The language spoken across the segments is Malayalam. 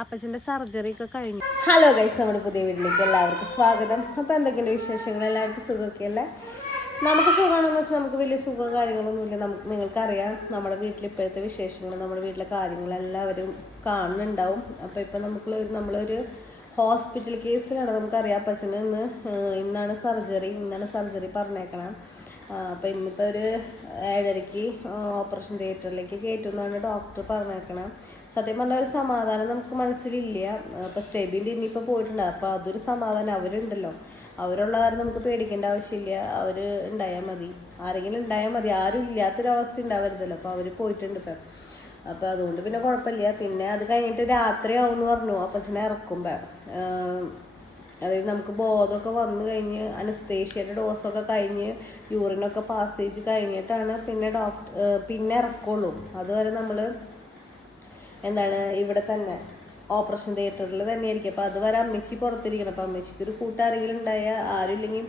അപ്പച്ചൻ്റെ സർജറി ഒക്കെ കഴിഞ്ഞു. ഹലോ ഗൈസ്, നമ്മുടെ പുതിയ വീട്ടിലേക്ക് എല്ലാവർക്കും സ്വാഗതം. അപ്പോൾ എന്തൊക്കെയുണ്ട് വിശേഷങ്ങൾ? എല്ലാവർക്കും സുഖമൊക്കെ അല്ലേ? നമുക്ക് സുഖമാണെന്ന് വെച്ചാൽ നമുക്ക് വലിയ സുഖമോ കാര്യങ്ങളൊന്നുമില്ല. നിങ്ങൾക്കറിയാം നമ്മുടെ വീട്ടിൽ ഇപ്പോഴത്തെ വിശേഷങ്ങൾ, നമ്മുടെ വീട്ടിലെ കാര്യങ്ങളെല്ലാവരും കാണുന്നുണ്ടാവും. അപ്പോൾ ഇപ്പം നമ്മളൊരു ഹോസ്പിറ്റൽ കേസിലാണ്. നമുക്കറിയാം അപ്പച്ചന് ഇന്നാണ് സർജറി പറഞ്ഞേക്കണം. അപ്പോൾ ഇന്നിപ്പോൾ ഒരു 7:30 ഓപ്പറേഷൻ തിയേറ്ററിലേക്ക് കയറ്റുമെന്നാണ് ഡോക്ടർ പറഞ്ഞേക്കണം. സത്യം പറഞ്ഞാൽ ഒരു സമാധാനം നമുക്ക് മനസ്സിലില്ല. അപ്പോൾ സ്റ്റെബിൻ്റെ ഇനിയിപ്പോൾ പോയിട്ടുണ്ട്. അപ്പോൾ അതൊരു സമാധാനം, അവരുണ്ടല്ലോ, അവരുള്ള കാര്യം നമുക്ക് പേടിക്കേണ്ട ആവശ്യമില്ല. അവർ ഉണ്ടായാൽ മതി, ആരെങ്കിലും ഉണ്ടായാൽ മതി. ആരും ഇല്ലാത്തൊരവസ്ഥ ഉണ്ടാവരുതല്ലോ. അപ്പോൾ അവർ പോയിട്ടുണ്ട് ഇപ്പം. അപ്പോൾ അതുകൊണ്ട് പിന്നെ കുഴപ്പമില്ല. പിന്നെ അത് കഴിഞ്ഞിട്ട് രാത്രിയാവും എന്ന് പറഞ്ഞു അപ്പച്ചനെ ഇറക്കുമ്പോൾ. അതായത് നമുക്ക് ബോധമൊക്കെ വന്നു കഴിഞ്ഞ് അനസ്തേഷ്യയുടെ ഡോസൊക്കെ കഴിഞ്ഞ് യൂറിനൊക്കെ പാസേജ് കഴിഞ്ഞിട്ടാണ് പിന്നെ ഇറക്കുള്ളൂ. അതുവരെ നമ്മൾ ഇവിടെ തന്നെ ഓപ്പറേഷൻ തിയേറ്ററിൽ തന്നെ ആയിരിക്കും. അപ്പോൾ അതുവരെ അമ്മച്ചി പുറത്തിരിക്കണം. അപ്പോൾ അമ്മച്ചിക്ക് ഒരു കൂട്ടാരെങ്കിലും ഉണ്ടായാൽ ആരും ഇല്ലെങ്കിൽ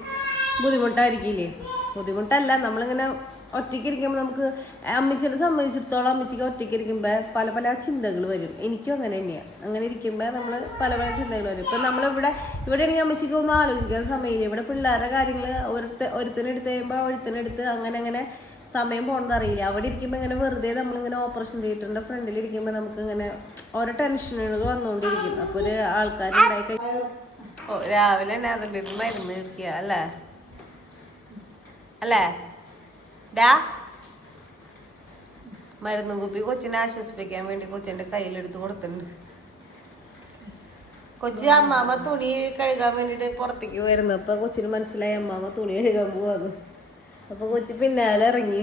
ബുദ്ധിമുട്ടായിരിക്കില്ലേ? ബുദ്ധിമുട്ടല്ല, നമ്മളിങ്ങനെ ഒറ്റയ്ക്ക് ഇരിക്കുമ്പോൾ നമുക്ക് അമ്മച്ചിയെ സംബന്ധിച്ചിടത്തോളം അമ്മച്ചിക്ക് ഒറ്റയ്ക്ക് ഇരിക്കുമ്പോൾ പല പല ചിന്തകൾ വരും. എനിക്കും അങ്ങനെ തന്നെയാണ്. അങ്ങനെ ഇരിക്കുമ്പോൾ നമ്മൾ പല പല ചിന്തകൾ വരും. ഇപ്പം ഇവിടെ ആണെങ്കിൽ അമ്മച്ചിക്ക് ഒന്നും ആലോചിക്കാൻ സമയമില്ല. ഇവിടെ പിള്ളേരുടെ കാര്യങ്ങൾ ഒരുത്തനെടുത്ത് കഴിയുമ്പോൾ ഒരുത്തനെടുത്ത് അങ്ങനെ സമയം പോകുന്നത് അറിയില്ല. അവിടെ ഇരിക്കുമ്പോൾ ഇങ്ങനെ വെറുതെ നമ്മളിങ്ങനെ ഓപ്പറേഷൻ തിയേറ്ററിൻ്റെ ഫ്രണ്ടിൽ ഇരിക്കുമ്പോൾ നമുക്ക് ഇങ്ങനെ ഓരോ ടെൻഷനുകൾ വന്നുകൊണ്ടിരിക്കും. അപ്പോൾ ഒരു ആൾക്കാരുണ്ടായി കഴിഞ്ഞാൽ രാവിലെ തന്നെ അതിൻ്റെ മരുന്ന് കഴിക്കുക അല്ലേ മരുന്ന് കുപ്പി കൊച്ചിനെ ആശ്വസിപ്പിക്കാൻ വേണ്ടി കൊച്ചിൻ്റെ കയ്യിലെടുത്ത് കൊടുത്തിട്ടുണ്ട്. കൊച്ചി അമ്മാമ്മ തുണി കഴുകാൻ വേണ്ടിയിട്ട് പുറത്തേക്ക് വരുന്നു. അപ്പോൾ കൊച്ചിന് മനസ്സിലായി അമ്മാമ്മ തുണി കഴുകാൻ പോവാന്ന്. അപ്പോൾ കൊച്ചി പിന്നാലെ ഇറങ്ങി,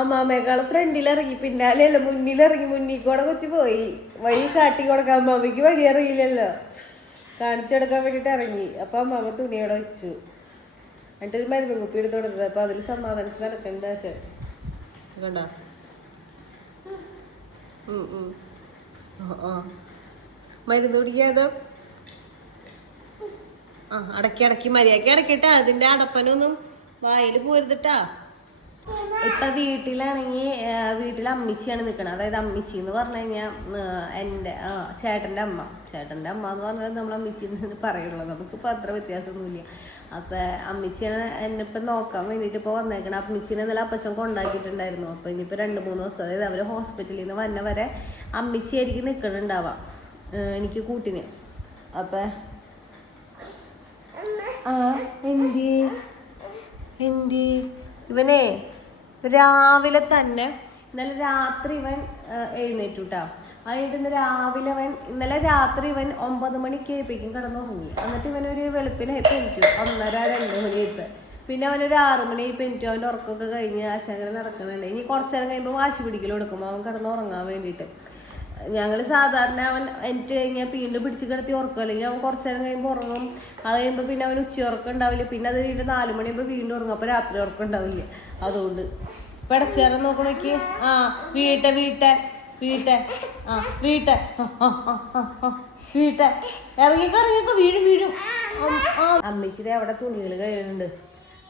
അമ്മാമ്മയേക്കാൾ ഫ്രണ്ടിലിറങ്ങി, പിന്നാലെയല്ല മുന്നിലിറങ്ങി. മുന്നിൽ കൂടെ കൊച്ചി പോയി. വഴി കാട്ടി കൊടുക്കാൻ അമ്മാമ്മയ്ക്ക് വഴി അറിയില്ലല്ലോ, കാണിച്ചെടുക്കാൻ വേണ്ടിയിട്ട് ഇറങ്ങി. അപ്പോൾ അമ്മാമ്മ തുണിയോടെ വെച്ചു. എന്നിട്ടൊരു മരുന്ന് കുപ്പി എടുത്ത് കൊടുത്തത്. അപ്പോൾ അതിൽ സമാധാനിച്ച് നടക്കേണ്ട ആശയം കണ്ടോ? മരുന്ന് കുടിക്കാതെ അടക്കി മര്യാദക്ക് അടക്കിട്ടാ. അതിൻ്റെ അടപ്പനൊന്നും വായിൽ പോരുതിട്ടാ. ഇപ്പം വീട്ടിൽ അമ്മിച്ചിയാണ് നിൽക്കുന്നത്. അതായത് അമ്മിച്ചി എന്ന് പറഞ്ഞു കഴിഞ്ഞാൽ എൻ്റെ ചേട്ടൻ്റെ അമ്മ എന്ന് പറഞ്ഞാൽ നമ്മൾ അമ്മിച്ചി എന്ന് പറയുള്ളൂ. നമുക്കിപ്പോൾ അത്ര വ്യത്യാസമൊന്നുമില്ല. അപ്പം അമ്മിച്ചിയാണ് എന്നെ ഇപ്പം നോക്കാൻ വേണ്ടിയിട്ട് ഇപ്പോൾ വന്നേക്കണം. അമ്മിച്ചിനെ നല്ല അപ്പച്ചൻ കൊണ്ടാക്കിയിട്ടുണ്ടായിരുന്നു. അപ്പോൾ ഇനിയിപ്പോൾ 2-3 ദിവസം, അതായത് അവർ ഹോസ്പിറ്റലിൽ നിന്ന് വന്ന വരെ അമ്മിച്ചിയായിരിക്കും നിൽക്കുന്നുണ്ടാവാം എനിക്ക് കൂട്ടിന്. അപ്പം ഇവനെ രാവിലെ തന്നെ ഇന്നലെ രാത്രി ഇവൻ എഴുന്നേറ്റു കേട്ടോ. അതിട്ട് ഇന്നലെ രാത്രി ഇവൻ 9 മണിക്ക് ഏൽപ്പിക്കും കിടന്നുറങ്ങി. എന്നിട്ട് ഇവനൊരു വെളുപ്പിനെ പെൻറ്റു 1:30-2 മണിയായിട്ട്. പിന്നെ അവനൊരു 6 മണി പെൻറ്റു. അവൻ്റെ ഉറക്കമൊക്കെ കഴിഞ്ഞ് ആശാങ്ങനെ നടക്കുന്നുണ്ട്. ഇനി കുറച്ച് നേരം കഴിയുമ്പോൾ വാശി പിടിക്കൽ കൊടുക്കും അവൻ കിടന്നുറങ്ങാൻ വേണ്ടിയിട്ട്. ഞങ്ങൾ സാധാരണ അവൻ എനിക്ക് കഴിഞ്ഞാൽ വീണ്ടും പിടിച്ച് കിടത്തി ഉറക്കും, അല്ലെങ്കിൽ അവൻ കുറച്ച് നേരം കഴിയുമ്പോൾ ഉറങ്ങും. അത് കഴിയുമ്പോൾ പിന്നെ അവൻ ഉച്ചയുറക്കം ഉണ്ടാവില്ല. പിന്നെ അത് കഴിഞ്ഞിട്ട് 4 മണിയാകുമ്പോൾ വീണ്ടും ഉറങ്ങും. അപ്പോൾ രാത്രി ഉറക്കം ഉണ്ടാവില്ല. അതുകൊണ്ട് പിടച്ചേരം നോക്കണോക്കി. വീട്ടെ ഇറങ്ങിക്കോ വീഴും. അമ്മച്ചിരി അവിടെ തുണികൾ കഴുകുന്നുണ്ട്.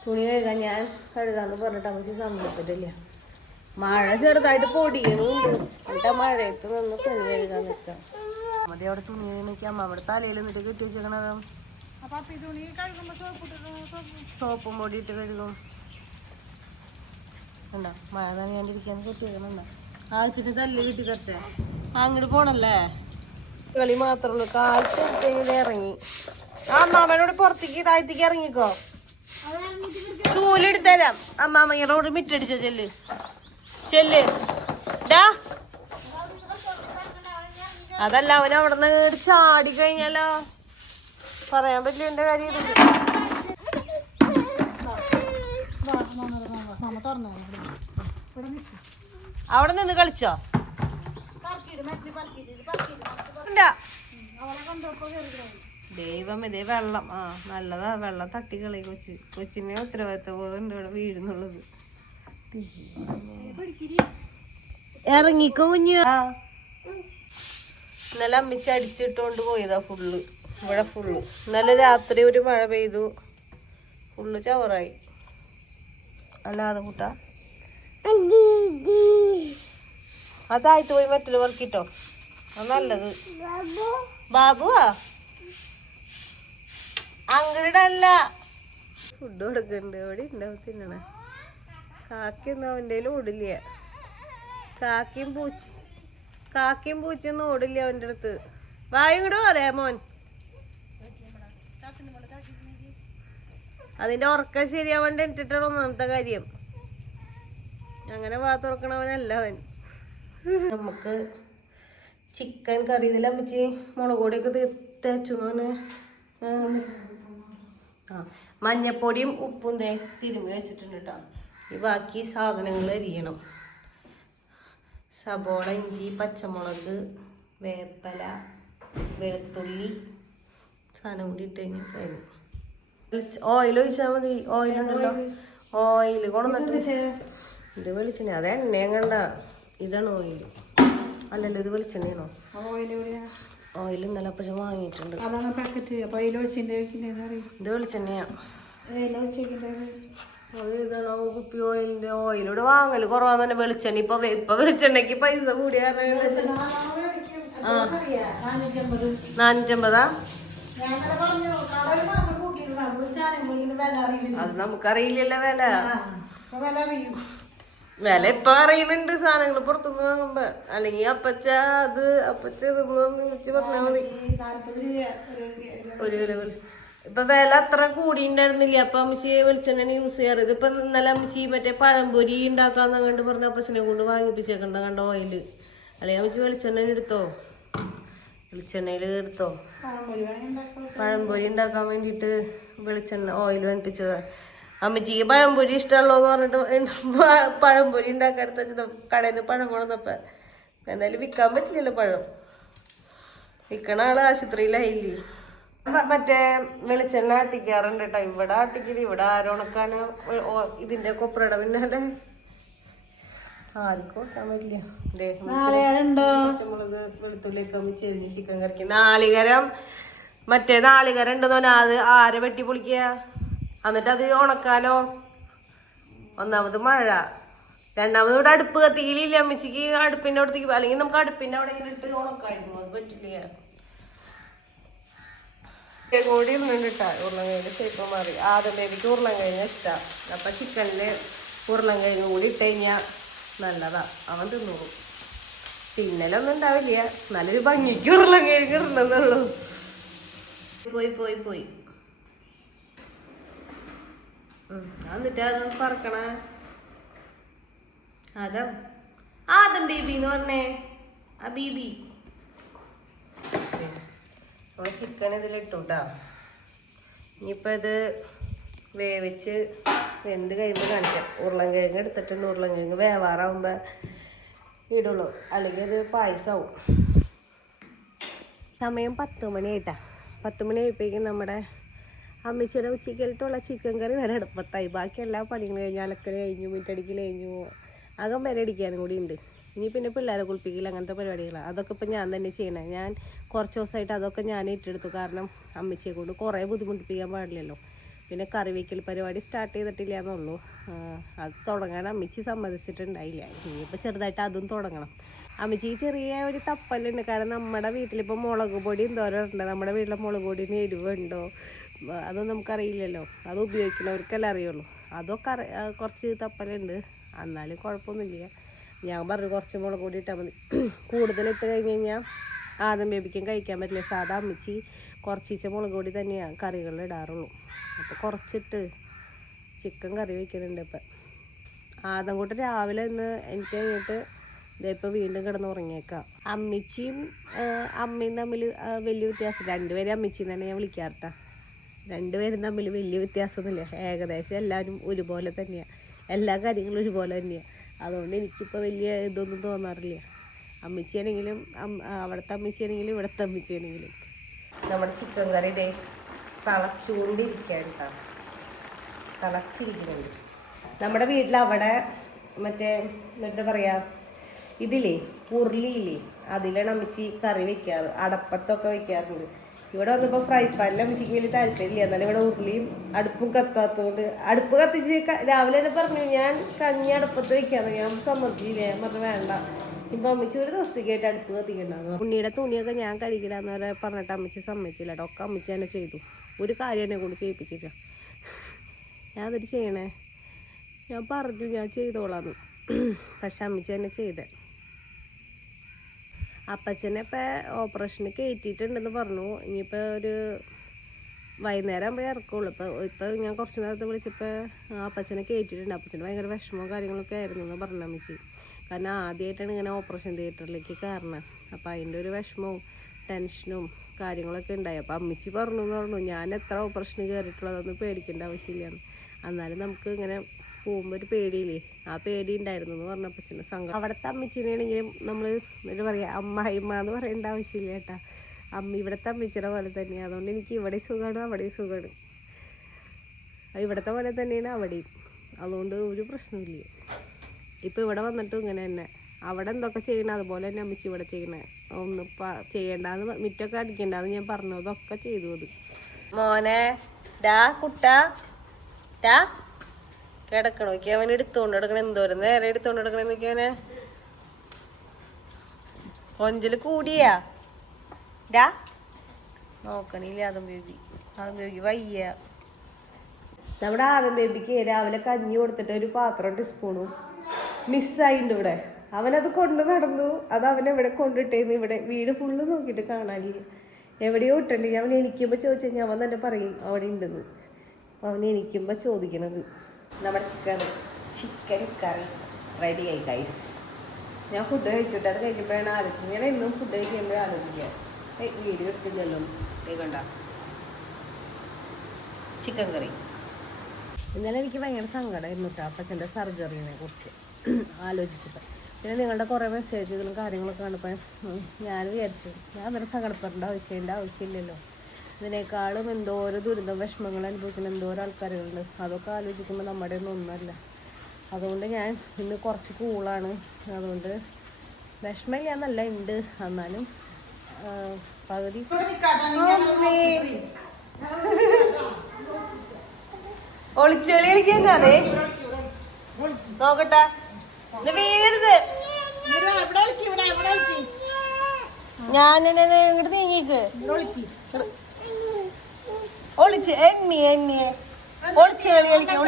തുണി കഴുകാൻ ഞാൻ കഴുകാന്ന് പറഞ്ഞിട്ട് അമ്മച്ചി സമ്മതിച്ചിട്ടില്ല. മഴ ചെറുതായിട്ട് പൊടിയണുണ്ട്. എന്നിട്ട് മഴയത്ത് നിന്ന് തുണി കഴുകാൻ നിൽക്കാം. മതി അവിടെ തുണി കഴുകാൻ അമ്മ അവിടെ തലയിൽ നിന്നിട്ട് കെട്ടി വെച്ചേക്കണത്. സോപ്പും പൊടി ഇട്ട് കഴുകും. ഉണ്ടോ മഴ നനയാണ്ടിരിക്കാൻ കെട്ടിയേക്കണുണ്ടോ? ആദ്യത്തിന് തല്ല് കിട്ടി തരട്ടെ. അങ്ങോട്ട് പോണല്ലേ, കളി മാത്രമേ ഉള്ളൂ. കാലത്ത് ഇറങ്ങി അമ്മാമ്മനോട് പുറത്തേക്ക് താഴത്തേക്ക് ഇറങ്ങിക്കോ. ചൂലെടുത്തരാം. അമ്മാമ്മയോട് മിറ്റടിച്ചോ ചെല്ല് ഡാ. അതല്ല, അവൻ അവിടെ നിന്ന് ചാടി കഴിഞ്ഞാലോ പറയാൻ പറ്റില്ല. എന്റെ കാര്യം അവിടെ നിന്ന് കളിച്ചോ? ദൈവം ഇതേ വെള്ളം നല്ലതാ. വെള്ളം തട്ടി കളി. കൊച്ചിനെ ഉത്തരവാദിത്തം പോലെ ഉണ്ട് ഇവിടെ വീഴുന്നുള്ളത്. ഇറങ്ങിക്കോ കുഞ്ഞു. ഇന്നലെ അമ്മിച്ച് അടിച്ചിട്ടോണ്ട് പോയതാ ഇവിടെ ഫുള്ള്. ഇന്നലെ രാത്രി ഒരു മഴ പെയ്തു, ഫുള്ള് ചവറായി. അല്ലാതെ കൂട്ടാ അതായിട്ട് പോയി മറ്റുള്ള വർക്കിട്ടോ. അത് നല്ലത്. ബാബുവാ അങ്ങടല്ല ഫുഡ് കൊടുക്കണ്ട്. എവിടെ ഉണ്ടാവും തിന്നണേ. കാക്കിയൊന്നും അവൻ്റെ ഓടില്ല. കാക്കിയും പൂച്ചയൊന്നും ഓടില്ല അവൻ്റെ അടുത്ത്. വായും കൂടെ പറയാ മോൻ. അതിന്റെ ഉറക്കം ശരിയാവേണ്ട ഇട്ടിട്ടാണ് ഒന്നാമത്തെ കാര്യം. അങ്ങനെ തുറക്കണവനല്ല അവൻ. നമുക്ക് ചിക്കൻ കറി ഇതിൽ അമ്മച്ചി മുളക് പൊടിയൊക്കെ തേച്ചു. മഞ്ഞപ്പൊടിയും ഉപ്പും തിരുമ്മി വെച്ചിട്ടുണ്ട് കേട്ടോ. ഈ ബാക്കി സാധനങ്ങൾ അരിയണം. സബോള, ഇഞ്ചി, പച്ചമുളക്, വേപ്പല, വെളുത്തുള്ളി സാധനം കൂടി ഇട്ട് കഴിഞ്ഞാൽ കഴിഞ്ഞു. ഓയിൽ ഒഴിച്ചാൽ മതി. ഓയിലുണ്ടല്ലോ, ഓയിൽ കൊണ്ടുവന്നിട്ട്. ഇത് വെളിച്ചെണ്ണ. അത് എണ്ണയും കണ്ട. ഇതാണ് ഓയിൽ. അല്ലല്ലോ, ഇത് വെളിച്ചെണ്ണയാണോ? ഓയിൽ ഇന്നലെ അപ്പച്ച വാങ്ങിയിട്ടുണ്ട്. ഇത് വെളിച്ചെണ്ണയാ. ഇതാണോ കുപ്പി ഓയിലിന്റെ? ഓയിലൂടെ വാങ്ങല് കുറവാന്ന് തന്നെ. വെളിച്ചെണ്ണ ഇപ്പൊ വെളിച്ചെണ്ണയ്ക്ക് പൈസ കൂടിയ 450. അത് നമുക്കറിയില്ലല്ലോ വില ഇപ്പൊ അറിയുന്നുണ്ട് സാധനങ്ങൾ പുറത്തുനിന്ന് വാങ്ങുമ്പോ. അല്ലെങ്കിൽ അപ്പച്ച പറഞ്ഞാൽ മതി. 1 കിലോ ഇപ്പൊ വില അത്ര കൂടിണ്ടായിരുന്നില്ല. അപ്പൊ അമ്മച്ചി വെളിച്ചെണ്ണ യൂസ് ചെയ്യാറ്. ഇതിപ്പോ ഇന്നലെ അമ്മച്ചി മറ്റേ പഴംപൊരി ഉണ്ടാക്കാന്ന് കണ്ട് പറഞ്ഞ അപ്പച്ചനെ കൊണ്ട് വാങ്ങിപ്പിച്ചേക്കണ്ട കണ്ട ഓയില്. അല്ലെങ്കിൽ അമ്മച്ചി വെളിച്ചെണ്ണയിൽ എടുത്തോ. പഴംപൊരി ഉണ്ടാക്കാൻ വേണ്ടിട്ട് വെളിച്ചെണ്ണ ഓയിൽ വാങ്ങിപ്പിച്ചതാ. അമ്മച്ചിക്ക് പഴംപൊരി ഇഷ്ടമുള്ളൂന്ന് പറഞ്ഞിട്ട് പഴംപൊരി ഉണ്ടാക്കാൻ എടുത്ത കടയിൽ നിന്ന് പഴം കൊണ്ടുവന്നപ്പ എന്തായാലും വിൽക്കാൻ പറ്റില്ലല്ലോ പഴം. വിൽക്കണ ആള് ആശുപത്രിയിലായില്ലേ. മറ്റേ വെളിച്ചെണ്ണ ആട്ടിക്കാറുണ്ട് കേട്ടോ. ഇവിടെ ആട്ടിക്കല്. ഇവിടെ ആരോണക്കാണ് ഇതിന്റെ കൊപ്രയുടെ പിന്നാലെ ആർക്കും ഓട്ടാൻ പറ്റില്ല. പച്ചമുളക്, വെളുത്തുള്ളിയൊക്കെ ചെരിഞ്ഞ് ചിക്കൻ കറിക്ക്. നാളികരം ഉണ്ടെന്ന് പറഞ്ഞാൽ അത് ആരെ വെട്ടി പൊളിക്കുക. എന്നിട്ട് അത് ഉണക്കാലോ. ഒന്നാമത് മഴ, രണ്ടാമത് ഇവിടെ അടുപ്പ് കത്തിക്കലില്ല അമ്മച്ചിക്ക്. അടുപ്പിന്റെ അടുത്തേക്ക് അല്ലെങ്കിൽ നമുക്ക് അടുപ്പിന്റെ അവിടെ ഇട്ട് ഉണക്കായിരുന്നു. അത് പറ്റില്ല. കൂടി ഇരുന്നിട്ടാ ഉരുളൻകിഴങ്ങ് ഷേപ്പ് മാറി. ആദ്യം ബേബിക്ക് ഉരുളൻകിഴങ്ങ് ഇഷ്ടമാണ്. അപ്പൊ ചിക്കനില് ഉരുളൻകിഴങ്ങ് കൂടി ഇട്ട് കഴിഞ്ഞാൽ നല്ലതാ. അവൻ തിന്നോളും. പിന്നലൊന്നും ഉണ്ടാവില്ല. നല്ലൊരു ഭംഗിക്ക് ഉരുളൻകിഴങ്ങ് ഇടണമെന്നുള്ളൂ. പോയി എന്നിട്ട് അത് പറക്കണ ആദം ബീബി എന്ന് പറഞ്ഞേ. ആ ബീബി ചിക്കൻ ഇതിലിട്ടുട്ടാ. ഇനിയിപ്പോൾ ഇത് വേവിച്ച് വെന്ത് കഴിയുമ്പോൾ കാണിക്കാം. ഉരുളൻകിഴങ്ങ് എടുത്തിട്ടുണ്ട്. ഉരുളൻകിഴങ്ങ് വേവാറാവുമ്പോൾ ഇടുള്ളൂ, അല്ലെങ്കിൽ അത് പായസമാവും. സമയം 10 മണിയായിട്ടാ. 10 മണി ആയപ്പോഴേക്കും നമ്മുടെ അമ്മച്ചിയുടെ ഉച്ചക്കലത്തുള്ള ചിക്കൻ കറി വരെ അടുപ്പത്തായി. ബാക്കി എല്ലാ പണികളും കഴിഞ്ഞു. അലക്കൽ കഴിഞ്ഞു, മുറ്റടിക്കൽ കഴിഞ്ഞു, അകം വരെ അടിക്കാനും കൂടി ഉണ്ട്. ഇനി പിന്നെ പിള്ളേരെ കുളിപ്പിക്കൽ അങ്ങനത്തെ പരിപാടികളാണ്. അതൊക്കെ ഇപ്പം ഞാൻ തന്നെ ചെയ്യണേ. ഞാൻ കുറച്ച് ദിവസമായിട്ട് അതൊക്കെ ഞാൻ ഏറ്റെടുത്തു. കാരണം അമ്മച്ചിയെ കൊണ്ട് കുറേ ബുദ്ധിമുട്ടിപ്പിക്കാൻ പാടില്ലല്ലോ. പിന്നെ കറി വയ്ക്കൽ പരിപാടി സ്റ്റാർട്ട് ചെയ്തിട്ടില്ല എന്നുള്ളൂ. അത് തുടങ്ങാൻ അമ്മച്ചി സമ്മതിച്ചിട്ടുണ്ടായില്ല. ഇനിയിപ്പോൾ ചെറുതായിട്ട് അതും തുടങ്ങണം. അമ്മച്ചിക്ക് ചെറിയ ഒരു തപ്പലുണ്ട്. കാരണം നമ്മുടെ വീട്ടിലിപ്പോൾ മുളക് പൊടി എന്തോരമുണ്ട്. നമ്മുടെ വീട്ടിലെ മുളക് പൊടിന് എരിവുണ്ടോ അതൊന്നും നമുക്കറിയില്ലല്ലോ. അത് ഉപയോഗിക്കുന്നവർക്കല്ലേ അറിയുള്ളൂ. അതൊക്കെ കുറച്ച് തപ്പലുണ്ട്. എന്നാലും കുഴപ്പമൊന്നുമില്ല. ഞാൻ പറഞ്ഞു കുറച്ച് മുളക് പൊടി ഇട്ടാൽ മതി. കൂടുതലിട്ട് കഴിഞ്ഞ് കഴിഞ്ഞാൽ ആദ്യം ബേബിക്കും കഴിക്കാൻ പറ്റില്ല. സാധാ അമ്മച്ചി കുറച്ച് മുളക് പൊടി തന്നെയാണ് കറികളിൽ ഇടാറുള്ളൂ. അപ്പോൾ കുറച്ചിട്ട് ചിക്കൻ കറി വയ്ക്കുന്നുണ്ട്. ഇപ്പം ആദ്യം കൂട്ട് രാവിലെ ഇന്ന് എനിക്ക് കഴിഞ്ഞിട്ട് ഇതിപ്പോൾ വീണ്ടും കിടന്ന് ഉറങ്ങിയേക്കാം. അമ്മച്ചിയും അമ്മയും തമ്മിൽ വലിയ വ്യത്യാസം. രണ്ടുപേരും അമ്മച്ചിന്ന് തന്നെ ഞാൻ വിളിക്കാറുട്ടാ. രണ്ടുപേരും തമ്മിൽ വലിയ വ്യത്യാസമൊന്നുമില്ല. ഏകദേശം എല്ലാവരും ഒരുപോലെ തന്നെയാണ്. എല്ലാ കാര്യങ്ങളും ഒരുപോലെ തന്നെയാണ്. അതുകൊണ്ട് എനിക്കിപ്പോൾ വലിയ ഇതൊന്നും തോന്നാറില്ല. അമ്മച്ചിയാണെങ്കിലും അവിടുത്തെ അമ്മച്ചിയാണെങ്കിലും ഇവിടുത്തെ അമ്മച്ചിയാണെങ്കിലും. നമ്മുടെ ചിക്കൻ കറി ഇതേ തിളച്ചുകൊണ്ടിരിക്കുകയാണ്. തിളച്ചിരിക്കുന്നുണ്ട്. നമ്മുടെ വീട്ടിലവിടെ മറ്റേ എന്താ പറയുക, ഇതില്ലേ ഉരുളിയില്ലേ, അതിലാണ് അമ്മച്ചി കറി വെക്കാറ്. അടപ്പത്തൊക്കെ വെക്കാറുണ്ട്. ഇവിടെ വന്നപ്പോൾ ഫ്രൈ പാനിൽ അമ്മച്ചിക്ക് വലിയ താല്പര്യമില്ല. എന്നാലും ഇവിടെ ഉരുളിയും അടുപ്പും കത്താത്തതുകൊണ്ട് അടുപ്പ് കത്തിച്ച് രാവിലെ തന്നെ പറഞ്ഞു ഞാൻ കഞ്ഞി അടുപ്പത്ത് വെക്കാന്ന്. ഞാൻ സമ്മതിച്ചില്ല. ഞാൻ പറഞ്ഞു വേണ്ട, ഇപ്പം അമ്മച്ചി ഒരു ദിവസത്തേക്കായിട്ട് അടുപ്പ് കത്തിക്കണ്ടാകും. ഉണ്ണിയുടെ തുണിയൊക്കെ ഞാൻ കഴിക്കണമെന്ന് പറഞ്ഞിട്ട് അമ്മച്ചി സമ്മതിച്ചില്ല കേട്ടോ. ഒക്കെ അമ്മച്ചി തന്നെ ചെയ്തു. ഒരു കാര്യം എന്നെ കൊണ്ട് ചെയ്യിപ്പിച്ചില്ല. ഞാൻ എന്നിട്ട് ചെയ്യണേ, ഞാൻ പറഞ്ഞു ഞാൻ ചെയ്തോളാന്ന്. പക്ഷെ അമ്മച്ചി തന്നെ ചെയ്തേ. അപ്പച്ചനെ ഇപ്പം ഓപ്പറേഷന് കയറ്റിയിട്ടുണ്ടെന്ന് പറഞ്ഞു. ഇനിയിപ്പോൾ ഒരു വൈകുന്നേരം ആകുമ്പോൾ ഇറക്കുള്ളൂ. ഇപ്പം ഞാൻ കുറച്ച് നേരത്തെ വിളിച്ചപ്പോൾ അപ്പച്ചനെ കയറ്റിയിട്ടുണ്ട്. അപ്പച്ചന് ഭയങ്കര വിഷമവും കാര്യങ്ങളൊക്കെ ആയിരുന്നു എന്ന് പറഞ്ഞു അമ്മച്ചി. കാരണം ആദ്യമായിട്ടാണ് ഇങ്ങനെ ഓപ്പറേഷൻ തിയേറ്ററിലേക്ക് കയറണം. അപ്പം അതിൻ്റെ ഒരു വിഷമവും ടെൻഷനും കാര്യങ്ങളൊക്കെ ഉണ്ടായി. അപ്പം അമ്മച്ചി പറഞ്ഞു ഞാൻ എത്ര ഓപ്പറേഷന് കയറിയിട്ടുള്ളതൊന്നും പേടിക്കേണ്ട ആവശ്യമില്ല. എന്നാലും നമുക്ക് ഇങ്ങനെ പോകുമ്പോൾ ഒരു പേടിയില്ലേ, ആ പേടി ഉണ്ടായിരുന്നു എന്ന് പറഞ്ഞപ്പോൾ അപ്പച്ചന് സങ്കടം. അവിടുത്തെ അമ്മച്ചിനാണെങ്കിലും നമ്മൾ എന്താ പറയുക, അമ്മായിമ്മ എന്ന് പറയേണ്ട ആവശ്യമില്ല കേട്ടാ. ഇവിടുത്തെ അമ്മച്ചിയുടെ പോലെ തന്നെയാണ്. അതുകൊണ്ട് എനിക്ക് ഇവിടെ സുഖമാണ്, അവിടെ സുഖമാണ്. ഇവിടുത്തെ പോലെ തന്നെയാണ് അവിടെയും. അതുകൊണ്ട് ഒരു പ്രശ്നമില്ല. ഇപ്പം ഇവിടെ വന്നിട്ടും ഇങ്ങനെ തന്നെ. അവിടെ എന്തൊക്കെ ചെയ്യണം അതുപോലെ തന്നെ അമ്മച്ചി ഇവിടെ ചെയ്യണേ. ഒന്ന് ചെയ്യണ്ടെന്ന്, മിറ്റൊക്കെ അടിക്കണ്ടെന്ന് ഞാൻ പറഞ്ഞു. അതൊക്കെ ചെയ്തു. അത് മോനെ ഡാ കുട്ടാ ഡാ കിടക്കണ നോക്കി അവൻ എടുത്തോണ്ട് കിടക്കണ. എന്തോരം നേരെ എടുത്തോണ്ട് കിടക്കണ നോക്കി അവനെ. കൊഞ്ചല് കൂടിയാ ഡാ നോക്കണില്ല. ആദം ബേബി വയ്യ. നമ്മുടെ ആദം ബേബിക്ക് രാവിലെ കഞ്ഞി കൊടുത്തിട്ട് ഒരു പാത്രം ടീസ്പൂണും മിസ്സായിട്ടുണ്ട് ഇവിടെ. അവനത് കൊണ്ട് നടന്നു. അത് അവനെവിടെ കൊണ്ടിട്ടേന്ന് ഇവിടെ വീട് ഫുള്ള് നോക്കിയിട്ട് കാണാനില്ല. എവിടെയോ ഇട്ടുണ്ടെങ്കിൽ അവൻ എണിക്കുമ്പോൾ ചോദിച്ചു കഴിഞ്ഞാൽ അവൻ തന്നെ പറയും അവിടെ ഉണ്ടെന്ന്. അവൻ എണിക്കുമ്പോൾ ചോദിക്കണത്. നമ്മുടെ ചിക്കൻ കറി റെഡിയായി ഗൈസ്. ഞാൻ ഫുഡ് കഴിച്ചിട്ട് അത് കഴിക്കുമ്പോഴാണ് ആലോചിച്ചത്. ഞാൻ എന്നും ഫുഡ് കഴിക്കുമ്പോഴേ ആലോചിക്കുക വീഡിയോ എടുത്തില്ലല്ലോ. കണ്ട ചിക്കൻ കറി. ഇന്നലെ എനിക്ക് ഭയങ്കര സങ്കടമായിരുന്നു കേട്ടോ അപ്പച്ചൻ്റെ സർജറിനെ കുറിച്ച് ആലോചിച്ചപ്പോൾ. പിന്നെ നിങ്ങളുടെ കുറേ മെസ്സേജുകളും കാര്യങ്ങളൊക്കെ കണ്ടപ്പോൾ ഞാൻ വിചാരിച്ചു ഞാൻ അന്നേരം സങ്കടപ്പെടേണ്ട ആവശ്യമില്ലല്ലോ. ഇതിനേക്കാളും എന്തോരോ ദുരിതം വിഷമങ്ങൾ അനുഭവിക്കുന്ന എന്തോരോ ആൾക്കാരുകളുണ്ട്. അതൊക്കെ ആലോചിക്കുമ്പോൾ നമ്മുടെ ഒന്നല്ല. അതുകൊണ്ട് ഞാൻ ഇന്ന് കുറച്ച് കൂളാണ്. അതുകൊണ്ട് വിഷമമില്ല എന്നല്ല, ഉണ്ട്. എന്നാലും പകുതി ഒളിച്ചെളി കളിക്കണ്ടേ നോക്കട്ടെ. വീഴരുത്. ഞാൻ ഇങ്ങോട്ട് നീങ്ങിക്ക്. ഒളിച്ച് എണ്ണിയെ ഒളിച്ച് കളി കളിക്കും.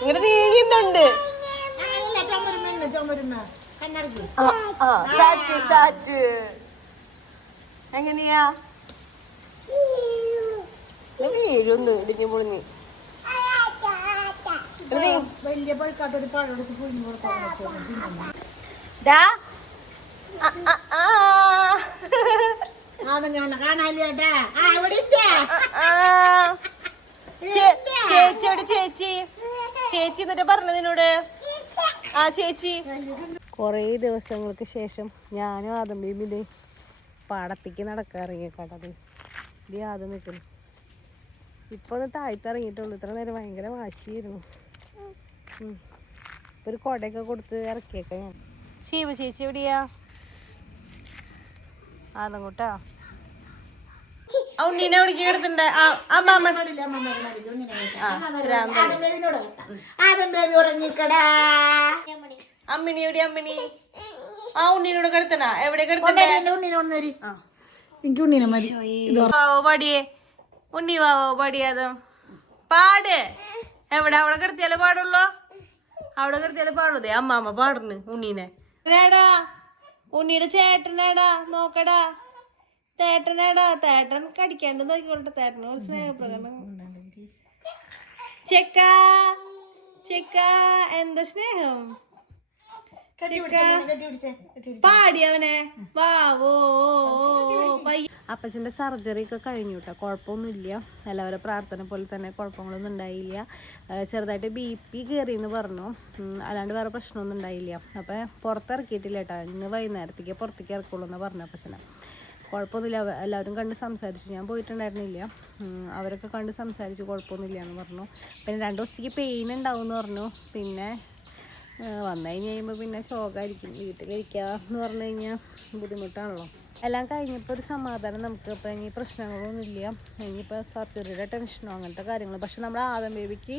ഇങ്ങോട്ട് നീങ്ങുന്നുണ്ട്. എങ്ങനെയാ വീഴൊന്ന് ഇടിഞ്ഞു പൊളിഞ്ഞ്. വലിയ പഴുക്കാത്തൊരു പഴമെടുത്ത് പുഴിഞ്ഞു കൊടുക്കാൻ ചേച്ചി എന്നിട്ട് പറഞ്ഞതിനോട്. ആ ചേച്ചി കുറേ ദിവസങ്ങൾക്ക് ശേഷം ഞാനും ആദം ബേബിന്റെ പാടത്തേക്ക് നടക്കാറിങ്ങിക്കട്ടത്. ഇത് ആദ്യം നിൽക്കുന്നു. ഇപ്പൊ ഒന്ന് താഴ്ത്തിറങ്ങിയിട്ടുള്ളൂ. ഇത്ര നേരം ഭയങ്കര വാശിയായിരുന്നു. ഒരു കൊടയൊക്കെ കൊടുത്ത് ഇറക്കിയേക്ക ഞാൻ. ശിവ ചേച്ചി എവിടെയാ? അതങ്ങോട്ടാ ഉണ്ണീനെ എവിടേക്ക് കിടത്തുണ്ട്? അമ്മിണി എവിടെ? അമ്മിണി ആ ഉണ്ണീനോട് കിടത്തണ എവിടെ കിടത്തണ്ടേ? പാടിയേ ഉണ്ണി വാവോ പാടിയാതം പാട്. എവിടെ? അവിടെ കിടത്തിയാലേ പാടുള്ളൂ. അവിടെ കിടത്തിയാലേ പാടുതേ. അമ്മാമ്മ പാടുന്നു ഉണ്ണീനെ. ഏടാ ഉണ്ണിയുടെ ചേട്ടനേടാ നോക്കടാ. തേട്ടനേടാ. തേട്ടൻ കടിക്കാണ്ട് നോക്കിക്കോട്ടെ. തേട്ടനോട് സ്നേഹപ്രകടനം. ചെക്ക ചെക്ക എന്താ സ്നേഹം. പാടിയവനെ വാവോ. അപ്പച്ചൻ്റെ സർജറി ഒക്കെ കഴിഞ്ഞു കേട്ടോ. കുഴപ്പമൊന്നുമില്ല. എല്ലാവരും പ്രാർത്ഥന പോലെ തന്നെ കുഴപ്പങ്ങളൊന്നും ഉണ്ടായില്ല. ചെറുതായിട്ട് BP കയറിയെന്ന് പറഞ്ഞു. അല്ലാണ്ട് വേറെ പ്രശ്നമൊന്നും ഉണ്ടായില്ല. അപ്പം പുറത്തിറക്കിയിട്ടില്ല കേട്ടോ. ഇന്ന് വൈകുന്നേരത്തേക്ക് പുറത്തേക്ക് ഇറക്കുള്ളൂ എന്ന് പറഞ്ഞു അപ്പച്ചനെ. കുഴപ്പമൊന്നുമില്ല. എല്ലാവരും കണ്ട് സംസാരിച്ചു. ഞാൻ പോയിട്ടുണ്ടായിരുന്നില്ല. അവരൊക്കെ കണ്ട് സംസാരിച്ചു. കുഴപ്പമൊന്നുമില്ല എന്ന് പറഞ്ഞു. പിന്നെ 2 ദിവസത്തേക്ക് പെയിൻ ഉണ്ടാവും എന്ന് പറഞ്ഞു. പിന്നെ വന്നു കഴിഞ്ഞ് കഴിയുമ്പോൾ പിന്നെ ശോകമായിരിക്കും. വീട്ടിലിരിക്കാന്ന് പറഞ്ഞു കഴിഞ്ഞാൽ ബുദ്ധിമുട്ടാണല്ലോ. എല്ലാം കഴിഞ്ഞപ്പോൾ ഒരു സമാധാനം നമുക്ക്. ഇപ്പം ഇനി പ്രശ്നങ്ങളൊന്നുമില്ല. ഇനിയിപ്പോൾ സർജറിയുടെ ടെൻഷനോ അങ്ങനത്തെ കാര്യങ്ങൾ. പക്ഷെ നമ്മുടെ ആദം ബേബിക്ക്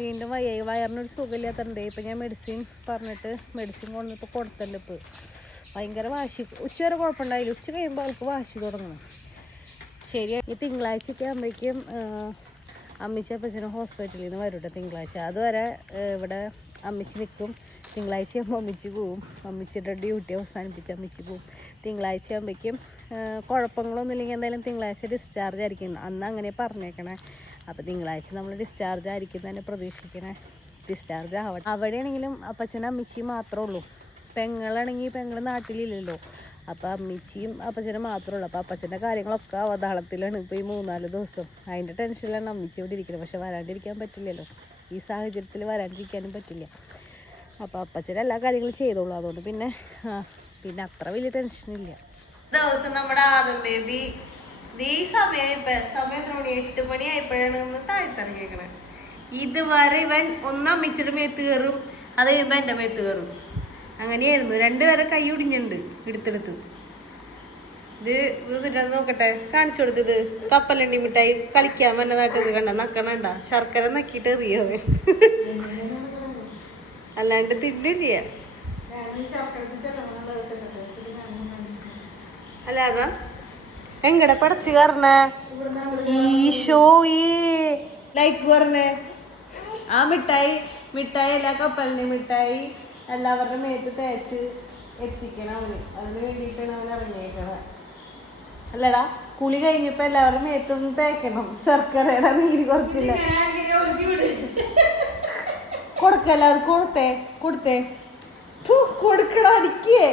വീണ്ടും വയറിനൊരു സുഖമില്ലാത്തതുണ്ട്. ഇപ്പം ഞാൻ മെഡിസിൻ പറഞ്ഞിട്ട് മെഡിസിൻ കൊണ്ടിപ്പോൾ കൊടുത്തല്ലോ. ഇപ്പോൾ ഭയങ്കര വാശി. ഉച്ച വരെ കുഴപ്പമുണ്ടായില്ല, ഉച്ച കഴിയുമ്പോൾ അവൾക്ക് വാശി തുടങ്ങണം. ശരി, ഈ തിങ്കളാഴ്ചയൊക്കെ ആകുമ്പോഴേക്കും അമ്മച്ചി അപ്പച്ചനും ഹോസ്പിറ്റലിൽ നിന്ന് വരും കേട്ടോ തിങ്കളാഴ്ച. അതുവരെ ഇവിടെ അമ്മച്ചി നിൽക്കും. തിങ്കളാഴ്ച ആകുമ്പോൾ അമ്മച്ചി പോവും. അമ്മച്ചിയുടെ ഡ്യൂട്ടി അവസാനിപ്പിച്ച് അമ്മച്ചി പോവും. തിങ്കളാഴ്ച ആകുമ്പോഴേക്കും കുഴപ്പങ്ങളൊന്നും ഇല്ലെങ്കിൽ എന്തായാലും തിങ്കളാഴ്ച ഡിസ്ചാർജ് ആയിരിക്കും. അന്ന് അങ്ങനെ പറഞ്ഞേക്കണേ. അപ്പോൾ തിങ്കളാഴ്ച നമ്മൾ ഡിസ്ചാർജ് ആയിരിക്കും തന്നെ പ്രതീക്ഷിക്കണേ. ഡിസ്ചാർജ് ആവട്ടെ. അവിടെയാണെങ്കിലും അപ്പച്ചനും അമ്മച്ചിയും മാത്രമേ ഉള്ളൂ. പെങ്ങളാണെങ്കിൽ പെങ്ങൾ നാട്ടിലില്ലല്ലോ. അപ്പോൾ അമ്മച്ചിയും അപ്പച്ചനും മാത്രമേ ഉള്ളൂ. അപ്പോൾ അപ്പച്ചൻ്റെ കാര്യങ്ങളൊക്കെ അവതാളത്തിലാണ് ഇപ്പോൾ ഈ 3-4 ദിവസം. അതിൻ്റെ ടെൻഷനിലാണ് അമ്മച്ചി ഇവിടെ ഇരിക്കുന്നത്. പക്ഷെ വരാണ്ടിരിക്കാൻ പറ്റില്ലല്ലോ, ഈ സാഹചര്യത്തിൽ വരാണ്ടിരിക്കാനും പറ്റില്ല. അപ്പോൾ അപ്പച്ചൻ്റെ എല്ലാ കാര്യങ്ങളും ചെയ്തോളൂ. അതുകൊണ്ട് പിന്നെ അത്ര വലിയ ടെൻഷനില്ല. ദിവസം നമ്മുടെ ആദം ബേബി ഈ സമയം 8 മണിയായപ്പോഴാണ് ഒന്ന് താഴ്ത്തിറങ്ങിയേക്കണേ. ഇതുവരെ ഇവൻ ഒന്നമ്മച്ചിയുടെ മേത്ത് കയറും, അത് കഴിയുമ്പോൾ എൻ്റെ മേത്ത് കയറും. അങ്ങനെയായിരുന്നു. 2 പേരെ കൈ ഒടിഞ്ഞുണ്ട് എടുത്തെടുത്ത്. ഇത് നോക്കട്ടെ, കാണിച്ചു കൊടുത്തത് കപ്പലണ്ടി മിഠായി കളിക്കാൻ വന്നതായിട്ട്. ഇത് കണ്ട നക്കണണ്ട, ശർക്കര നക്കിയിട്ട് എറിയോ അല്ലാണ്ട് തിന്നില്ല. അല്ലാതെ എങ്ങടെ പടച്ച് കയറണേ ഈശോയേ. ലൈക്ക് പറഞ്ഞേ. ആ മിഠായി എല്ലാ കപ്പലിൻ്റെ മിഠായി എല്ലാവരുടെ മേത്ത് തേച്ച് എത്തിക്കണം അവന്. അതിന് വേണ്ടിയിട്ടാണ് അവൻ ഇറങ്ങിയേക്കണത്. അല്ലടാ, കുളി കഴിഞ്ഞപ്പോൾ എല്ലാവരുടെ മേത്തൊന്നും തേക്കണം. ശർക്കരയുടെ നീര് കുറച്ചില്ല കൊടുക്കല്ല. അത് കൊടുത്തേ കൊടുക്കടാ, അടിക്കേ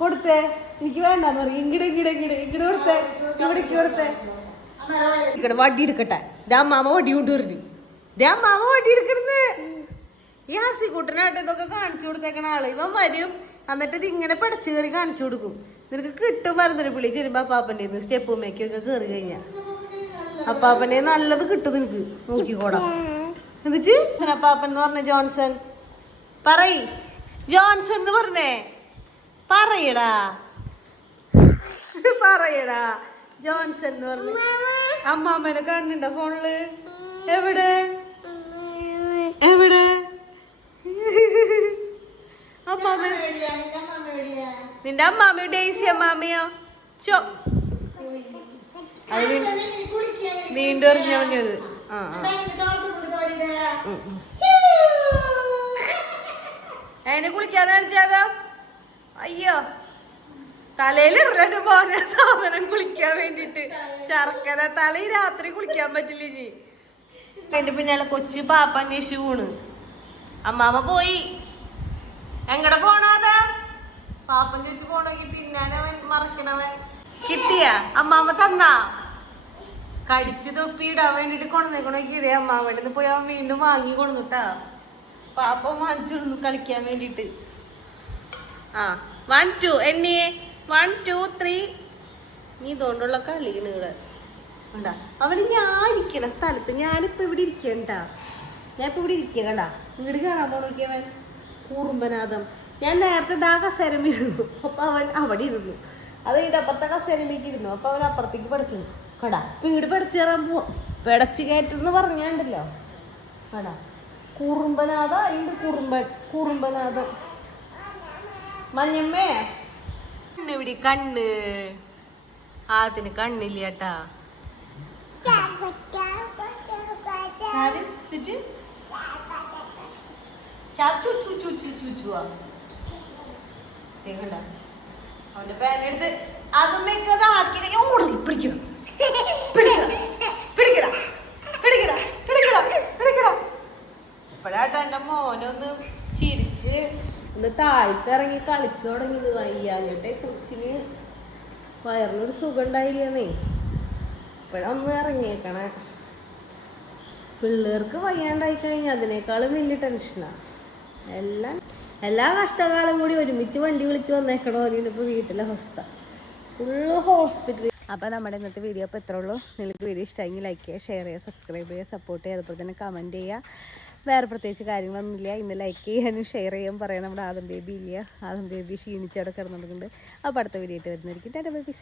കൊടുത്തേ. എനിക്ക് വേണ്ടെന്ന് പറയും. ഇങ്ങട് കൊടുത്തേ, ഇവിടേക്ക് കൊടുത്തേ. ഇവിടെ വടി എടുക്കട്ടെ. മാമ വടി കൊണ്ടുവരുന്നു. മാമ വടി എടുക്കണെന്ന്. ഈ ഹാസിക്കൂട്ടനായിട്ട് ഇതൊക്കെ കാണിച്ചു കൊടുത്തേക്കണ ആള്. ഇവൻ വരും, എന്നിട്ട് ഇത് ഇങ്ങനെ പടച്ചു കയറി കാണിച്ചു കൊടുക്കും. നിനക്ക് കിട്ടും മരുന്നിന് പിള്ളി ചെല്ലുമ്പോ അപ്പാപ്പൻ്റെ സ്റ്റെപ്പുമ്മയ്ക്കൊക്കെ കയറി കഴിഞ്ഞാൽ അപ്പാപ്പനെ നല്ലത് കിട്ടും നിനക്ക്. നോക്കിക്കോടാ. എന്നിട്ട് അപ്പാപ്പൻ എന്ന് പറഞ്ഞ ജോൺസൺ ജോൺസൺ എന്ന് പറഞ്ഞേ പറയടാ ജോൺസൺ എന്ന് പറഞ്ഞു. അമ്മാമ്മനെ കാണുന്നുണ്ടോ ഫോണില്? എവിടെ അമ്മാമ്മ? നിന്റെ അമ്മാമ്മയോ ഡേസി അമ്മാമ്മയോ? അത് വീണ്ടും എറിഞ്ഞത്. അതിനെ കുളിക്കാതെ അടിച്ചാതോ? അയ്യോ, തലയിലിറങ്ങാൻ പോണ സാധനം കുളിക്കാൻ വേണ്ടിട്ട്. ശർക്കര തല രാത്രി കുളിക്കാൻ പറ്റില്ല. ഇനി അതിന്റെ പിന്നാലെ കൊച്ചു പാപ്പ അന്വേഷിച്ചു പോണ്. അമ്മാമ്മ പോയി. എങ്ങടെ പോണാതാ? പാപ്പൻ ചോദിച്ചു പോണെങ്കിൽ തിന്നാനവൻ മറക്കണവൻ. കിട്ടിയ അമ്മാമ്മ തന്നാ? കടിച്ചു തൊപ്പിയിടാൻ വേണ്ടിട്ട് കൊണ്ടുവന്നേക്കണോക്കി. ഇതേ അമ്മാമ്മേന്ന് പോയി അവൻ വീണ്ടും വാങ്ങി കൊടുന്നുട്ടാ. പാപ്പ വാങ്ങിച്ചു കളിക്കാൻ വേണ്ടിട്ട്. 1 2 എണ്ണിയേ 1 2 3. നീ ഇതുകൊണ്ടുള്ള കളിയാണ് ഇവിടെ. കണ്ടാ അവള് ഞാൻ ഇരിക്കണ സ്ഥലത്ത് ഞാനിപ്പോ ഇവിടെ ഇരിക്കണ്ട. ഞാനിപ്പോ ഇവിടെ ഇരിക്കുക. കണ്ടാ ഇങ്ങോട്ട് കാണാൻ പോണോക്കിയവൻ കുറുമ്പനാഥം. ഞാൻ നേരത്തെ ആ കസേരമിരുന്നു, അപ്പൊ അവൻ അവിടെ ഇരുന്നു. അത് കഴിഞ്ഞിട്ട് അപ്പുറത്തെ കസേരമേക്ക് ഇരുന്നു. അപ്പൊ അവൻ അപ്പുറത്തേക്ക് പഠിച്ചു. കടാ ഇപ്പൊ ഇങ്ങോട്ട് പഠിച്ചു കയറാൻ പോവാ. പിടച്ചു കയറ്റെന്ന് പറഞ്ഞാണ്ടല്ലോ. കടാ കുറുമ്പനാഥ ഉണ്ട്. കുറുമ്പനാഥം. മഞ്ഞമ്മേ കണ്ണെവിടെ? കണ്ണ് അതിന് കണ്ണില്ല കേട്ടാ. അവന്റെ പേരെടുത്ത് അതുമ്മേക്കത് ആക്കി ഇപ്പഴാട്ടാ എന്റെ മോനൊന്ന് ചിരിച്ച് ഒന്ന് താഴ്ത്തിറങ്ങി കളിച്ചു തുടങ്ങിയത്. വയ്യാഞ്ഞിട്ടെ കൊച്ചിന് വയറിനൊരു സുഖം ഉണ്ടായില്ലേ. ഇപ്പഴൊന്ന് ഇറങ്ങിയേക്കണേ. പിള്ളേർക്ക് വയ്യാണ്ടായി കഴിഞ്ഞാൽ അതിനേക്കാളും വലിയ ടെൻഷനാണ്. എല്ലാ കഷ്ടകാലം കൂടി ഒരുമിച്ച് വണ്ടി വിളിച്ച് വന്നേക്കണോ ഇപ്പോൾ വീട്ടിലെ അവസ്ഥ ഫുള്ള് ഹോസ്പിറ്റൽ. അപ്പോൾ നമ്മുടെ ഇന്നത്തെ വീഡിയോ അപ്പോൾ എത്ര ഉള്ളൂ. നിങ്ങൾക്ക് വീഡിയോ ഇഷ്ടമെങ്കിൽ ലൈക്ക് ചെയ്യുക, ഷെയർ ചെയ്യുക, സബ്സ്ക്രൈബ് ചെയ്യുക, സപ്പോർട്ട് ചെയ്യുക. അതുപോലെ തന്നെ കമൻറ്റ് ചെയ്യുക. വേറെ പ്രത്യേകിച്ച് കാര്യങ്ങളൊന്നുമില്ല. ഇന്ന് ലൈക്ക് ചെയ്യാനും ഷെയർ ചെയ്യാനും പറയാം. നമ്മുടെ ആദം ബേബി ഇല്ല. ആദം ബേബി ക്ഷീണിച്ചവിടെ കിടന്നുകൊണ്ടുണ്ട്. അപ്പോൾ അടുത്ത വീഡിയോ ആയിട്ട് വരുന്നതായിരിക്കും. Tata bye bye.